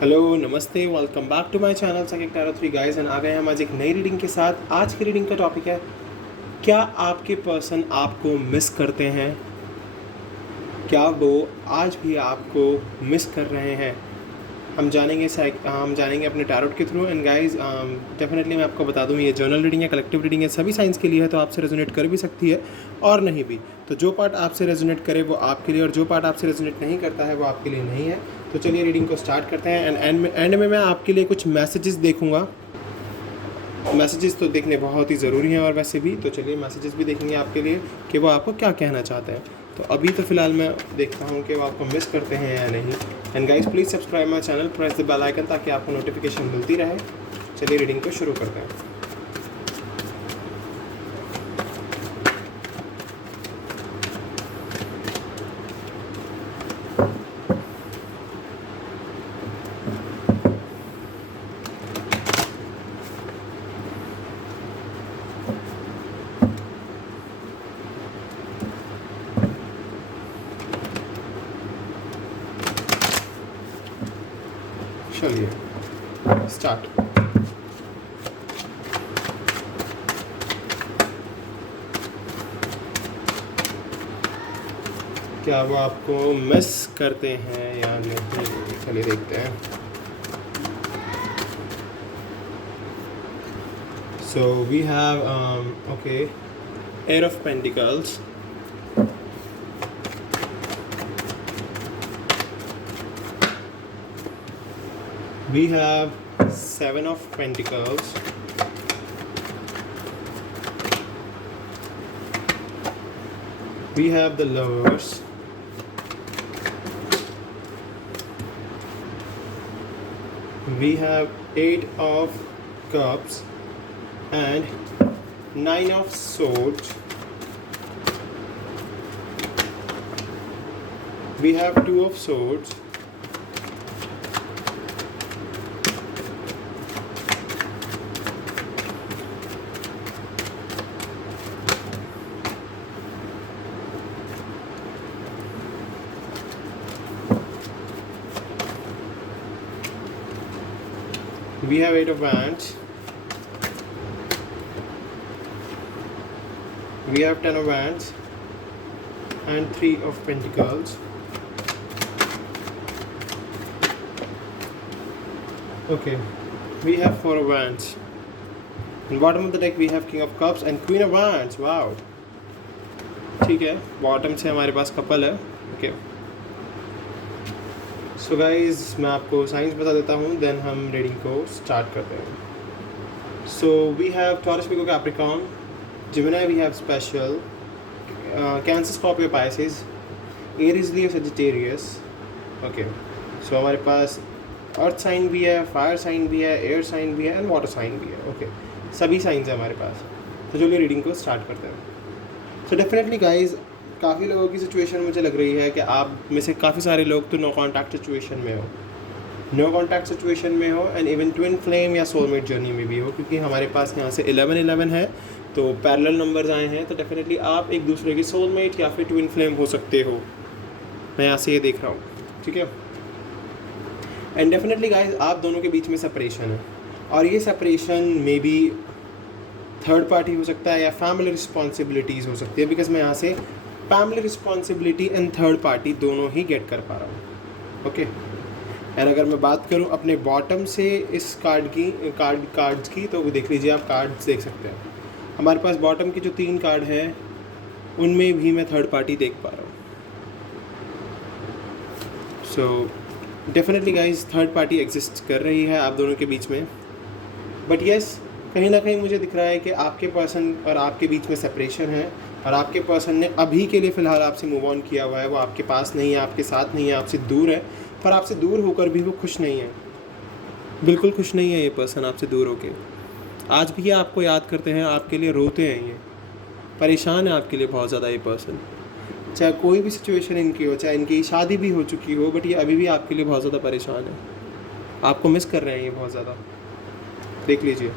Hello नमस्ते, welcome back to my channel Saqib tarot 3 guys. And आ गए हम आज एक नई रीडिंग के साथ। आज की रीडिंग का टॉपिक है, क्या आपके पर्सन आपको मिस करते हैं? क्या वो आज भी आपको मिस कर रहे हैं? हम जानेंगे अपने टैरोट के थ्रू। एंड गाइस, डेफिनेटली मैं आपको बता दूं, ये जर्नल रीडिंग है, कलेक्टिव रीडिंग है, सभी साइंस के लिए है, तो आपसे रेजोनेट कर भी सकती है और नहीं भी। तो जो पार्ट आपसे रेजोनेट करे वो आपके लिए, और जो पार्ट आपसे रेजोनेट नहीं करता है वो आपके लिए नहीं है। तो चलिए रीडिंग को स्टार्ट करते हैं। एंड एंड में मैं आपके लिए कुछ मैसेजेस देखूंगा। मैसेजेस तो देखने बहुत ही ज़रूरी हैं और वैसे भी, तो चलिए मैसेजेस भी देखेंगे आपके लिए कि वो आपको क्या कहना चाहते हैं। तो अभी तो फ़िलहाल मैं देखता हूँ कि वो आपको मिस करते हैं या नहीं। And guys, please subscribe my channel, press the bell icon ताकि आपको नोटिफिकेशन मिलती रहे। चलिए रीडिंग को शुरू करते हैं। चलिए स्टार्ट। क्या वो आपको मिस करते हैं या नहीं? चलिए देखते हैं। So we have okay, eight of pentacles, we have seven of pentacles, we have the lovers, we have eight of cups and nine of swords, we have two of swords, we have eight of wands, we have 10 of wands and 3 of pentacles. Okay, we have 4 of wands. In bottom of the deck we have king of cups and queen of wands. Wow, ठीक है, bottom से हमारे पास couple है। Okay, so guys मैं आपको science बता देता हूँ, देन हम रीडिंग को स्टार्ट करते हैं। सो वी हैव टॉरस, पिको, Capricorn, Gemini, we have special, Cancer, Scorpio, Pisces, Aries, Leo, Sagittarius. Okay, so हमारे पास अर्थ साइन भी है, फायर साइन भी है, एयर साइन भी है एंड वाटर साइन भी है। ओके, सभी साइंस है हमारे पास। तो चलिए रीडिंग को स्टार्ट करते हैं। सो डेफिनेटली गाइज, काफ़ी लोगों की सिचुएशन मुझे लग रही है कि आप में से काफ़ी सारे लोग तो नो कॉन्टैक्ट सिचुएशन में हो, नो कॉन्टैक्ट सिचुएशन में हो एंड इवन ट्विन फ्लेम या सोलमेट जर्नी में भी हो, क्योंकि हमारे पास यहाँ से 11-11 है, तो पैरेलल नंबर्स आए हैं। तो डेफिनेटली आप एक दूसरे की सोलमेट या फिर ट्विन फ्लेम हो सकते हो। मैं यहाँ से ये देख रहा हूँ, ठीक है। एंड डेफिनेटली गाइज, आप दोनों के बीच में सेपरेशन है, और ये separation may be third party हो सकता है या फैमिली रिस्पॉन्सिबिलिटीज़ हो सकती है, बिकॉज मैं यहाँ से family responsibility and third party दोनों ही गेट कर पा रहा हूँ। ओके, एंड अगर मैं बात करूँ अपने बॉटम से इस कार्ड्स की, तो वो देख लीजिए, आप कार्ड्स देख सकते हैं। हमारे पास बॉटम के जो 3 कार्ड हैं उनमें भी मैं थर्ड पार्टी देख पा रहा हूँ। So definitely guys, third party exist कर रही है आप दोनों के बीच में। बट येस, कहीं ना कहीं मुझे दिख रहा है कि आपके पर्सन और आपके बीच में सेपरेशन है, और आपके पर्सन ने अभी के लिए फ़िलहाल आपसे मूव ऑन किया हुआ है। वो आपके पास नहीं है, आपके साथ नहीं है, आपसे दूर है। पर आपसे दूर होकर भी वो खुश नहीं है, बिल्कुल खुश नहीं है ये पर्सन आपसे दूर होकर। आज भी ये आपको याद करते हैं, आपके लिए रोते हैं, ये परेशान है आपके लिए बहुत ज़्यादा ये पर्सन। चाहे कोई भी सिचुएशन इनकी हो, चाहे इनकी शादी भी हो चुकी हो, बट ये अभी भी आपके लिए बहुत ज़्यादा परेशान है, आपको मिस कर रहे हैं ये बहुत ज़्यादा। देख लीजिए,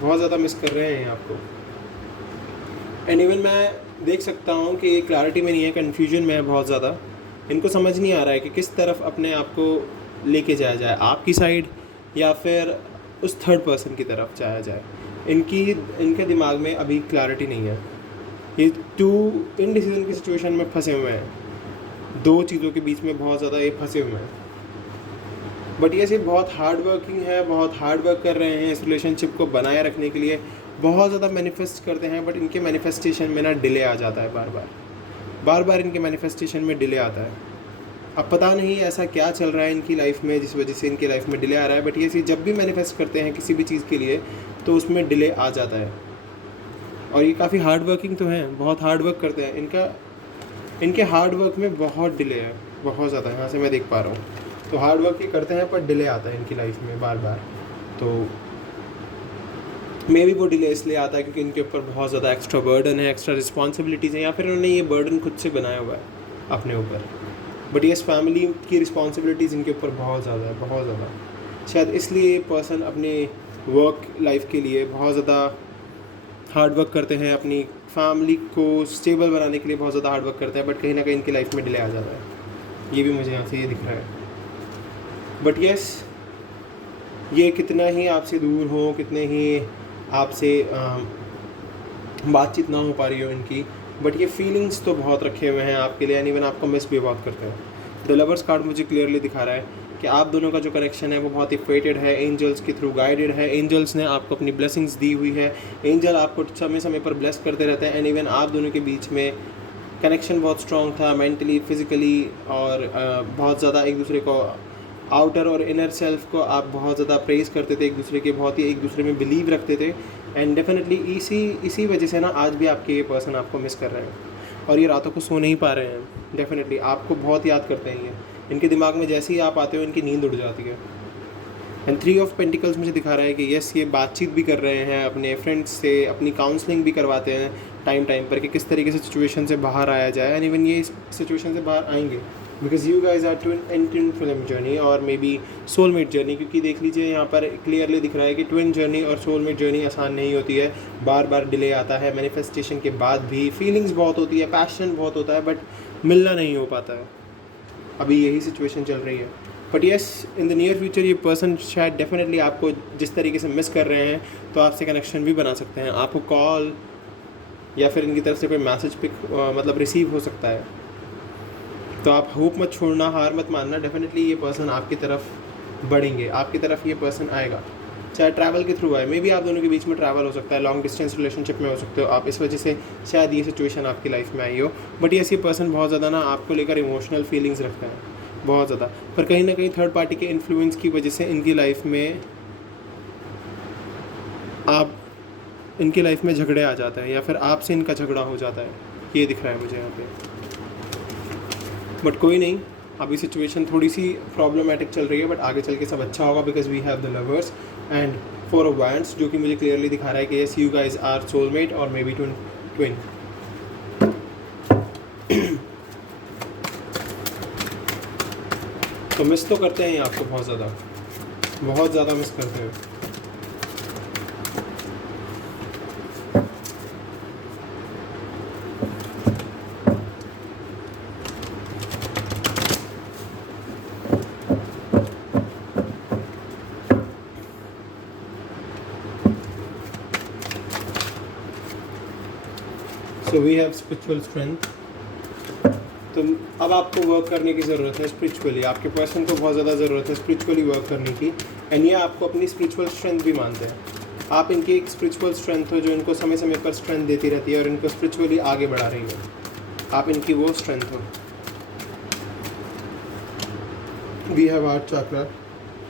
बहुत ज़्यादा मिस कर रहे हैं आपको। एंड इवन मैं देख सकता हूँ कि ये क्लैरिटी में नहीं है, कन्फ्यूजन में है बहुत ज़्यादा। इनको समझ नहीं आ रहा है कि किस तरफ अपने आप को लेके जाया जाए आपकी साइड या फिर उस थर्ड पर्सन की तरफ जाया जाए। इनके दिमाग में अभी क्लैरिटी नहीं है। ये टू इनडिसीजन की सिचुएशन में फंसे हुए हैं, दो चीज़ों के बीच में बहुत ज़्यादा ये फंसे हुए हैं। बट ये सिर्फ बहुत हार्ड वर्किंग है, बहुत हार्ड वर्क कर रहे हैं इस रिलेशनशिप को बनाए रखने के लिए, बहुत ज़्यादा मैनिफेस्ट करते हैं। बट इनके मैनिफेस्टेशन में ना डिले आ जाता है, बार बार इनके मैनिफेस्टेशन में डिले आता है। अब पता नहीं ऐसा क्या चल रहा है इनकी लाइफ में जिस वजह से इनकी लाइफ में डिले आ रहा है। बट ये जब भी मैनिफेस्ट करते हैं किसी भी चीज़ के लिए तो उसमें डिले आ जाता है। और ये काफ़ी हार्ड वर्किंग तो हैं, बहुत हार्ड वर्क करते हैं। इनके हार्ड वर्क में बहुत डिले है, बहुत ज़्यादा, यहाँ से मैं देख पा रहा हूँ। तो हार्ड वर्क ये करते हैं पर डिले आता है इनकी लाइफ में बार बार। तो मे भी वो डिले इसलिए आता है क्योंकि इनके ऊपर बहुत ज़्यादा एक्स्ट्रा बर्डन है, एक्स्ट्रा रिस्पॉन्सिबिलिटीज़ हैं, या फिर उन्होंने ये बर्डन खुद से बनाया हुआ है अपने ऊपर। बट ये फैमिली की रिस्पॉन्सिबिलिटीज़ इनके ऊपर बहुत ज़्यादा है, बहुत ज़्यादा। शायद इसलिए ये पर्सन अपने वर्क लाइफ के लिए बहुत ज़्यादा हार्ड वर्क करते हैं, अपनी फैमिली को स्टेबल बनाने के लिए बहुत ज़्यादा हार्ड वर्क करते हैं। बट कहीं ना कहीं इनकी लाइफ में डिले आ जाता है। ये भी मुझे यहाँ से ये दिख रहा है। बट येस, ये कितना ही आपसे दूर हो, कितने ही आपसे बातचीत ना हो पा रही हो इनकी, बट ये फीलिंग्स तो बहुत रखे हुए हैं आपके लिए, एंड इवन आपको मिस भी बहुत करते हैं। द लवर्स कार्ड मुझे क्लियरली दिखा रहा है कि आप दोनों का जो कनेक्शन है वो बहुत ही फेटेड है, एंजल्स के थ्रू गाइडेड है। एंजल्स ने आपको अपनी ब्लेसिंग्स दी हुई है, एंजल आपको समय समय पर ब्लेस करते रहते हैं। एंड इवन आप दोनों के बीच में कनेक्शन बहुत स्ट्रॉन्ग था, मेंटली, फिज़िकली, और बहुत ज़्यादा एक दूसरे को, आउटर और इनर सेल्फ को आप बहुत ज़्यादा प्रेज़ करते थे एक दूसरे के, बहुत ही एक दूसरे में बिलीव रखते थे। एंड डेफिनेटली इसी वजह से ना आज भी आपके ये पर्सन आपको मिस कर रहे हैं और ये रातों को सो नहीं पा रहे हैं। डेफिनेटली आपको बहुत याद करते हैं ये। इनके दिमाग में जैसे ही आप आते हो इनकी नींद उड़ जाती है। एंड 3 ऑफ पेंटिकल्स मुझे दिखा रहा है कि यस, ये बातचीत भी कर रहे हैं अपने फ्रेंड्स से, अपनी काउंसलिंग भी करवाते हैं टाइम पर कि किस तरीके से सिचुएशन से बाहर आया जाए। एंड इवन ये इस सिचुएशन से बाहर आएंगे because you guys are twin flame journey और मे बी सोलमेट जर्नी। क्योंकि देख लीजिए यहाँ पर क्लियरली दिख रहा है कि ट्विन जर्नी और सोलमेट जर्नी आसान नहीं होती है, बार बार डिले आता है। मैनिफेस्टेशन के बाद भी फीलिंग्स बहुत होती है, पैशन बहुत होता है, बट मिलना नहीं हो पाता है। अभी यही सिचुएशन चल रही है। But yes, in the near future ये पर्सन शायद डेफिनेटली आपको जिस तरीके से मिस कर रहे हैं तो आपसे कनेक्शन भी बना सकते हैं। आपको कॉल या फिर इनकी तरफ से कोई मैसेज मतलब रिसीव हो सकता है। तो आप होप मत छोड़ना, हार मत मानना। डेफिनेटली ये पर्सन आपकी तरफ बढ़ेंगे, आपकी तरफ ये पर्सन आएगा, चाहे ट्रैवल के थ्रू आए। मे बी आप दोनों के बीच में ट्रैवल हो सकता है, लॉन्ग डिस्टेंस रिलेशनशिप में हो सकते हो आप, इस वजह से शायद ये सिचुएशन आपकी लाइफ में आई हो। बट ये पर्सन बहुत ज़्यादा ना आपको लेकर इमोशनल फीलिंग्स रखता है, बहुत ज़्यादा। पर कहीं ना कहीं थर्ड पार्टी के इन्फ्लुएंस की वजह से इनकी लाइफ में इनकी लाइफ में झगड़े आ जाते हैं या फिर आपसे इनका झगड़ा हो जाता है, ये दिख रहा है मुझे यहाँ पे। बट कोई नहीं, अभी सिचुएशन थोड़ी सी प्रॉब्लमेटिक चल रही है, बट आगे चल के सब अच्छा होगा because we have the lovers and 4 of wands, जो कि मुझे क्लियरली दिखा रहा है कि yes, you guys are soulmate और मे बी ट्विन। तो मिस तो करते हैं ये आपको बहुत ज़्यादा मिस करते हैं। So we have spiritual strength. तो अब आपको वर्क करने की ज़रूरत है स्पिरिचुअली, आपके पर्सन को बहुत ज़्यादा ज़रूरत है स्पिरिचुअली वर्क करने की। एंड ये आपको अपनी स्पिरिचुअल स्ट्रेंथ भी मानते हैं। आप इनकी एक स्पिरिचुअल स्ट्रेंथ हो जो इनको समय समय पर स्ट्रेंथ देती रहती है और इनको स्पिरिचुअली आगे बढ़ा रही है। आप इनकी वो स्ट्रेंथ हो। वी हैव हार्ट चक्रा।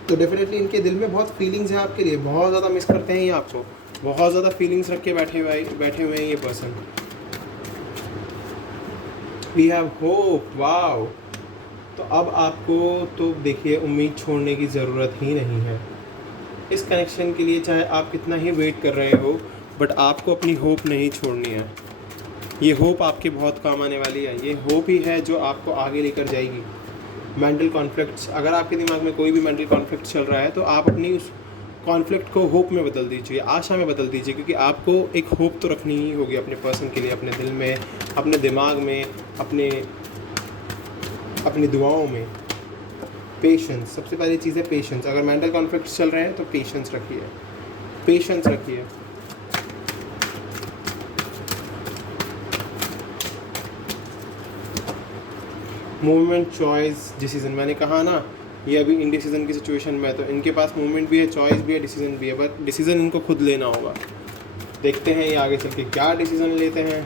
तो डेफिनेटली इनके दिल में बहुत फीलिंग्स हैं आपके लिए, बहुत ज़्यादा मिस करते हैं ये आपको, बहुत ज़्यादा फीलिंग्स रख के बैठे हुए हैं ये person. We have hope, wow. तो अब आपको तो देखिए उम्मीद छोड़ने की ज़रूरत ही नहीं है इस कनेक्शन के लिए, चाहे आप कितना ही वेट कर रहे हो, बट आपको अपनी होप नहीं छोड़नी है। ये होप आपके बहुत काम आने वाली है, ये होप ही है जो आपको आगे लेकर जाएगी। मेंटल कॉन्फ्लिक्ट्स, अगर आपके दिमाग में कोई भी मेंटल कॉन्फ्लिक्ट चल रहा है तो आप अपनी उस कॉन्फ्लिक्ट को होप में बदल दीजिए, आशा में बदल दीजिए, क्योंकि आपको एक होप तो रखनी ही होगी अपने पर्सन के लिए, अपने दिल में, अपने दिमाग में, अपनी दुआओं में। पेशेंस, सबसे पहली चीज़ है पेशेंस। अगर मेंटल कॉन्फ्लिक्ट चल रहे हैं तो पेशेंस रखिए, पेशेंस रखिए। मूवमेंट, चॉइस, डिसीजन, मैंने कहा ना ये अभी इनडिसीजन की सिचुएशन में है, तो इनके पास मूवमेंट भी है, चॉइस भी है, डिसीजन भी है, बट डिसीजन इनको खुद लेना होगा। देखते हैं ये आगे चल के क्या डिसीजन लेते हैं,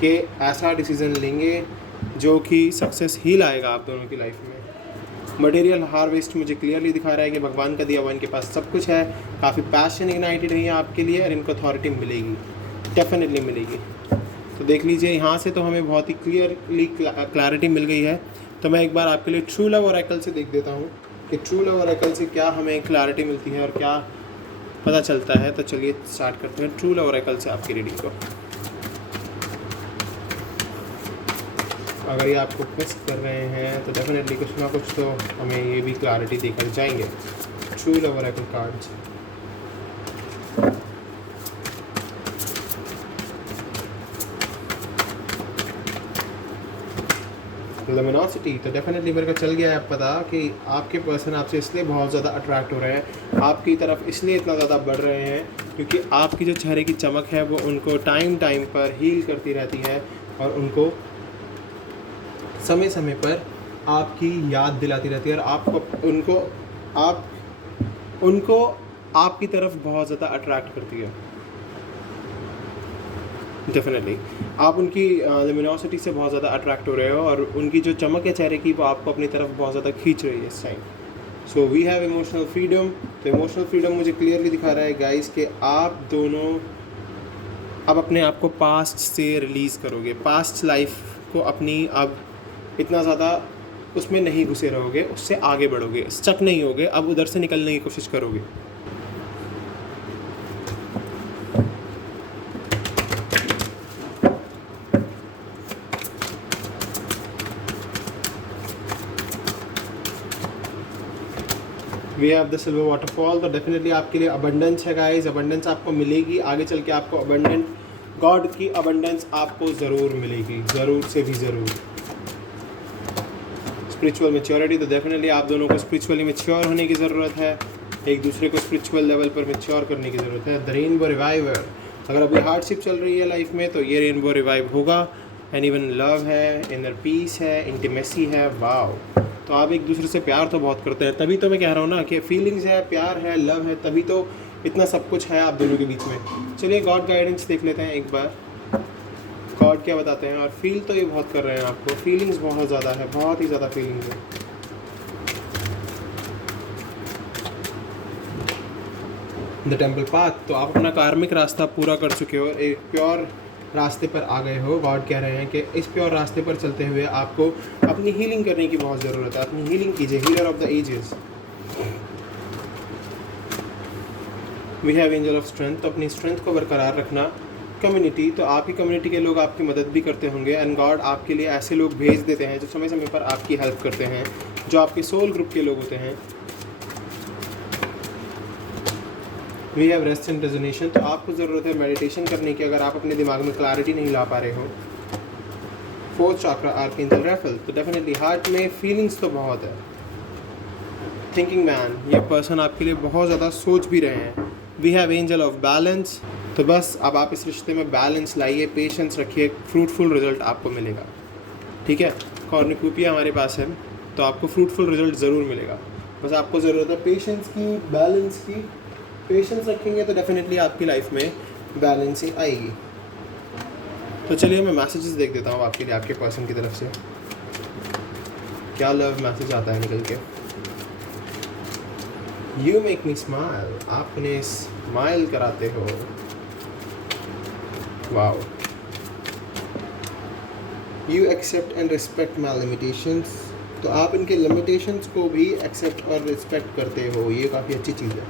कि ऐसा डिसीजन लेंगे जो कि सक्सेस ही लाएगा आप दोनों की लाइफ में। मटेरियल हार्वेस्ट मुझे क्लियरली दिखा रहा है कि भगवान का दिया हुआ इनके पास सब कुछ है, काफ़ी पैशन इग्नाइटेड है आपके लिए, और इनको अथॉरिटी मिलेगी, डेफिनेटली मिलेगी। तो देख लीजिए यहाँ से तो हमें बहुत ही क्लियरली क्लैरिटी मिल गई है। तो मैं एक बार आपके लिए ट्रू लव ओरेकल से देख देता हूँ कि ट्रू लव ओरेकल से क्या हमें क्लैरिटी मिलती है और क्या पता चलता है। तो चलिए स्टार्ट करते हैं ट्रू लव ओरेकल से आपकी रीडिंग को। अगर ये आपको मिस कर रहे हैं तो डेफिनेटली कुछ ना कुछ तो हमें ये भी क्लैरिटी देकर जाएंगे। ट्रू लव ओरेकल कार्ड्स, लुमिनोसिटी, तो डेफिनेटली मेरे को चल गया है पता कि आपके पर्सन आपसे इसलिए बहुत ज़्यादा अट्रैक्ट हो रहे हैं, आपकी तरफ इसलिए इतना ज़्यादा बढ़ रहे हैं क्योंकि आपकी जो चेहरे की चमक है वो उनको टाइम टाइम पर हील करती रहती है और उनको समय समय पर आपकी याद दिलाती रहती है, और आपको उनको आपकी तरफ बहुत ज़्यादा अट्रैक्ट करती है। डेफिनेटली आप उनकी लुमिनोसिटी से बहुत ज़्यादा अट्रैक्ट हो रहे हो, और उनकी जो चमक है चेहरे की वो आपको अपनी तरफ बहुत ज़्यादा खींच रही है इस time. So we have emotional freedom. तो इमोशनल फ्रीडम मुझे क्लियरली दिखा रहा है गाइस कि आप दोनों अब अपने आप को पास्ट से रिलीज़ करोगे, पास्ट लाइफ को अपनी अब इतना ज़्यादा उसमें नहीं घुसे रहोगे, उससे आगे बढ़ोगे, स्टक नहीं होगे, अब उधर से निकलने की कोशिश करोगे। We have the silver waterfall. तो डेफिनेटली आपके लिए अबंडेंस है गाइस, अबंडेंस आपको मिलेगी आगे चल के, आपको अबंडेंट गॉड की अबंडेंस आपको ज़रूर मिलेगी, ज़रूर से भी ज़रूर। स्पिरिचुअल मैच्योरिटी, तो डेफिनेटली आप दोनों को स्पिरिचुअली मैच्योर होने की ज़रूरत है, एक दूसरे को स्पिरिचुअल लेवल पर मैच्योर करने की ज़रूरत है। द रेनबो रिवाइवर, अगर अभी हार्डशिप चल रही है लाइफ में तो ये रेनबो रिवाइव होगा। एंड इवन लव है, इनर पीस है, इंटीमेसी है, वाओ। तो आप एक दूसरे से प्यार तो बहुत करते हैं, तभी तो मैं कह रहा हूँ ना कि फीलिंग्स है, प्यार है, लव है, तभी तो इतना सब कुछ है आप दोनों के बीच में। चलिए गॉड गाइडेंस देख लेते हैं एक बार, गॉड क्या बताते हैं। और फील तो ये बहुत कर रहे हैं आपको, फीलिंग्स बहुत ज़्यादा है, बहुत ही ज़्यादा फीलिंग्स है। द टेम्पल पाथ, तो आप अपना कार्मिक रास्ता पूरा कर चुके हो, एक प्योर रास्ते पर आ गए हो। गॉड कह रहे हैं कि इस प्योर रास्ते पर चलते हुए आपको अपनी हीलिंग करने की बहुत ज़रूरत है, अपनी हीलिंग कीजिए, healer of the ages. We have angel of strength, तो अपनी स्ट्रेंथ को बरकरार रखना। कम्युनिटी, तो आपकी कम्युनिटी के लोग आपकी मदद भी करते होंगे, एंड गॉड आपके लिए ऐसे लोग भेज देते हैं जो समय समय पर आपकी हेल्प करते हैं, जो आपके सोल ग्रुप के लोग होते हैं। वी हैव रेस्ट एंड रेजोनेशन, तो आपको ज़रूरत है मेडिटेशन करने की अगर आप अपने दिमाग में क्लैरिटी नहीं ला पा रहे हो। फोर्थ चक्र आर्कएंजल रैफल, तो डेफिनेटली हार्ट में फीलिंग्स तो बहुत है। थिंकिंग मैन, ये पर्सन आपके लिए बहुत ज़्यादा सोच भी रहे हैं। We have angel of balance, तो बस अब आप इस रिश्ते में बैलेंस लाइए, पेशेंस रखिए, फ्रूटफुल रिजल्ट आपको मिलेगा। ठीक है, कॉर्निकोपिया हमारे पास है, तो आपको फ्रूटफुल रिजल्ट ज़रूर मिलेगा। बस आपको ज़रूरत है पेशेंस की, बैलेंस की। पेशेंस रखेंगे तो डेफिनेटली आपकी लाइफ में बैलेंसिंग आएगी। तो चलिए मैं मैसेजेस देख देता हूँ आपके लिए, आपके पर्सन की तरफ से क्या लव मैसेज आता है निकल के। यू मेक मी स्माइल, आप उन्हें स्माइल कराते हो, wow. You accept and respect my limitations, तो आप इनके लिमिटेशंस को भी एक्सेप्ट और रिस्पेक्ट करते हो, ये काफ़ी अच्छी चीज़ है।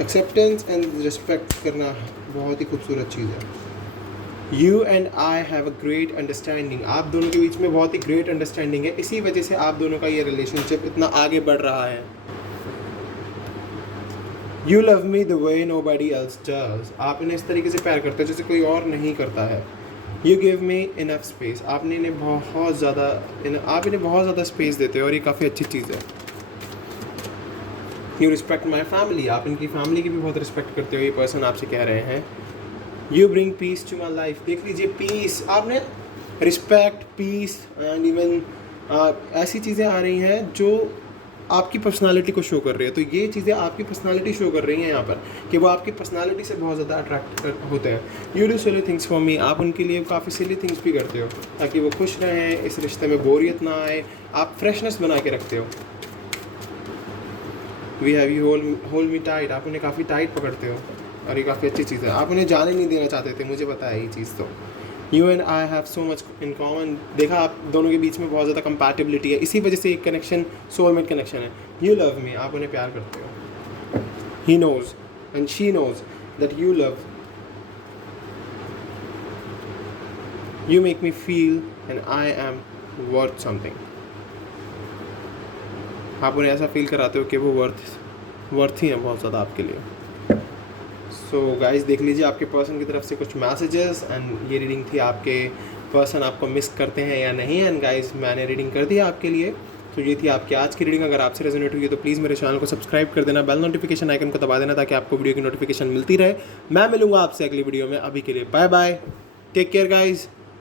एक्सेप्टेंस एंड रिस्पेक्ट करना बहुत ही खूबसूरत चीज़ है। You and I have a great understanding, आप दोनों के बीच में बहुत ही ग्रेट अंडरस्टैंडिंग है, इसी वजह से आप दोनों का ये रिलेशनशिप इतना आगे बढ़ रहा है। You love me the way nobody else does, आप इन्हें इस तरीके से प्यार करते हो जैसे कोई और नहीं करता है। You give me enough space, आप इन्हें बहुत ज़्यादा स्पेस देते हो और ये काफ़ी अच्छी चीज़ है। यू रिस्पेक्ट माई फैमिली, आप इनकी फैमिली की भी बहुत रिस्पेक्ट करते हो, ये पर्सन आपसे कह रहे हैं। You bring peace to my life, देख लीजिए पीस, आपने रिस्पेक्ट, पीस एंड इवन ऐसी चीज़ें आ रही हैं जो आपकी पर्सनालिटी को शो कर रही है। तो ये चीज़ें आपकी पर्सनालिटी शो कर रही हैं यहाँ पर, कि वो आपकी पर्सनालिटी से बहुत ज़्यादा अट्रैक्ट होते हैं। You do silly things for me, आप उनके लिए काफ़ी सिली थिंग्स भी करते हो ताकि वो खुश रहें, इस रिश्ते में बोरियत ना आए, आप फ्रेशनेस बना के रखते हो। We have you hold me tight, आप उन्हें काफ़ी टाइट पकड़ते हो और ये काफ़ी अच्छी चीज़ है। आप उन्हें जाने नहीं देना चाहते थे, मुझे पता है ये चीज़। तो you and I have so much in common, देखा आप दोनों के बीच में बहुत ज़्यादा कंपैटिबिलिटी है, इसी वजह से एक कनेक्शन सोलमेट कनेक्शन है। यू लव मी, आप उन्हें प्यार करते हो। He knows and she knows that you love, you make me feel and I am worth something, आप उन्हें ऐसा फील कराते हो कि वो वर्थ ही है बहुत ज़्यादा आपके लिए। सो गाइस देख लीजिए आपके पर्सन की तरफ से कुछ मैसेजेस, एंड ये रीडिंग थी, आपके पर्सन आपको मिस करते हैं या नहीं। एंड गाइस मैंने रीडिंग कर दी आपके लिए। तो ये थी आपकी आज की रीडिंग। अगर आपसे रेजोनेट हुई है तो प्लीज़ मेरे चैनल को सब्सक्राइब कर देना, बेल नोटिफिकेशन आइकन को दबा देना ताकि आपको वीडियो की नोटिफिकेशन मिलती रहे। मैं मिलूंगा आपसे अगली वीडियो में, अभी के लिए bye bye, take care guys.